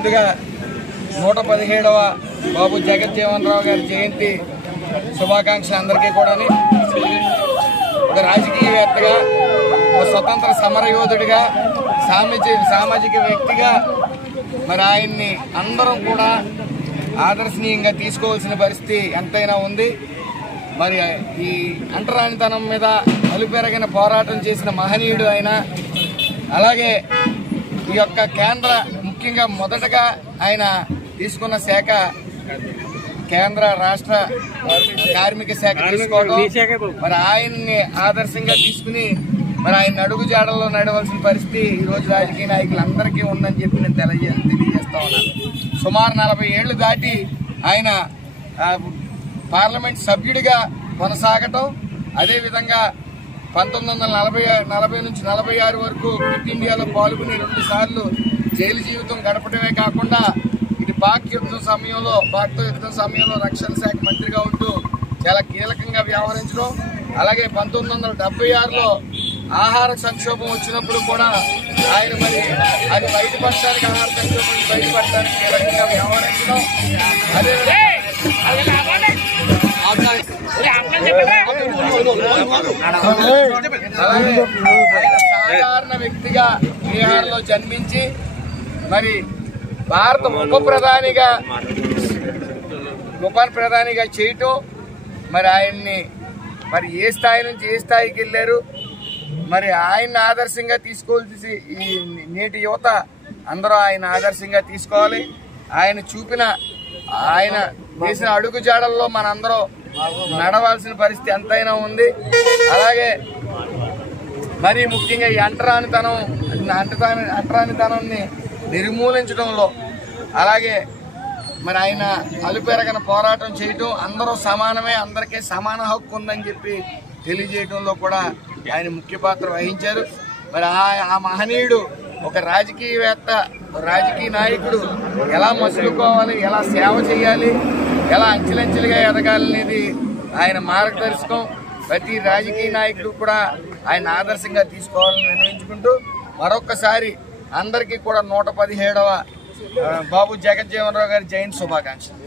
ముందుగా 117వ బాబు జగజ్జీవన్ రావు గారి జయంతి శుభాకాంక్షలు అందరికీ కూడా. ఒక రాజకీయవేత్తగా, ఒక స్వతంత్ర సమరయోధుడిగా, సామాజిక వ్యక్తిగా మరి ఆయన్ని అందరం కూడా ఆదర్శనీయంగా తీసుకోవాల్సిన పరిస్థితి ఎంతైనా ఉంది. మరి ఈ అంటరానితనం మీద అలుపెరగిన పోరాటం చేసిన మహనీయుడు ఆయన. అలాగే ఈ యొక్క కేంద్ర, ముఖ్యంగా మొదటగా ఆయన తీసుకున్న శాఖ కేంద్ర రాష్ట్ర కార్మిక శాఖ తీసుకోవడం, మరి ఆయన్ని ఆదర్శంగా తీసుకుని మరి ఆయన అడుగు జాడల్లో నడవలసిన పరిస్థితి ఈరోజు రాజకీయ నాయకులందరికీ ఉందని చెప్పి నేను తెలియజేస్తా ఉన్నాను. సుమారు 40 ఏళ్లు దాటి ఆయన పార్లమెంట్ సభ్యుడిగా కొనసాగటం, అదేవిధంగా 1940 నుంచి 46 వరకు క్విట్ ఇండియాలో పాల్గొని 2 సార్లు జైలు జీవితం గడపడమే కాకుండా ఇటు పాక్తో యుద్ధం సమయంలో రక్షణ శాఖ మంత్రిగా ఉంటూ చాలా కీలకంగా వ్యవహరించడం, అలాగే 1976లో ఆహార సంక్షోభం వచ్చినప్పుడు కూడా ఆయన మరి అది బయటపడటానికి, ఆహార సంక్షోభం బయటపడటానికి కీలకంగా వ్యవహరించడం, అదేవిధంగా ఆయన సాధారణ వ్యక్తిగా బీహార్లో జన్మించి మరి భారత ఉప ప్రధానిగా చేయటం, మరి ఆయన్ని మరి ఏ స్థాయి నుంచి ఏ స్థాయికి వెళ్ళారు, మరి ఆయన్ని ఆదర్శంగా తీసుకోవాల్సి ఈ నేటి యువత అందరూ ఆయన ఆదర్శంగా తీసుకోవాలి. ఆయన చేసిన అడుగు జాడల్లో మనందరం నడవాల్సిన పరిస్థితి ఎంతైనా ఉంది. అలాగే మరి ముఖ్యంగా ఈ అంటరానితనాన్ని నిర్మూలించడంలో, అలాగే మరి ఆయన అలుపెరగన పోరాటం చేయటం, అందరూ సమానమే, అందరికీ సమాన హక్కు ఉందని చెప్పి తెలియజేయడంలో కూడా ఆయన ముఖ్య పాత్ర వహించారు. మరి ఆ మహనీయుడు ఒక రాజకీయవేత్త, రాజకీయ నాయకుడు ఎలా మసులుకోవాలి, ఎలా సేవ చేయాలి, ఎలా అంచెలంచెలుగా ఎదగాలనేది ఆయన మార్గదర్శకం. ప్రతి రాజకీయ నాయకుడు కూడా ఆయన ఆదర్శంగా తీసుకోవాలని నిర్ణయించుకుంటూ మరొక్కసారి అందరికీ కూడా 117వ బాబు జగజ్జీవన్ రావు గారి జయంతి శుభాకాంక్షలు.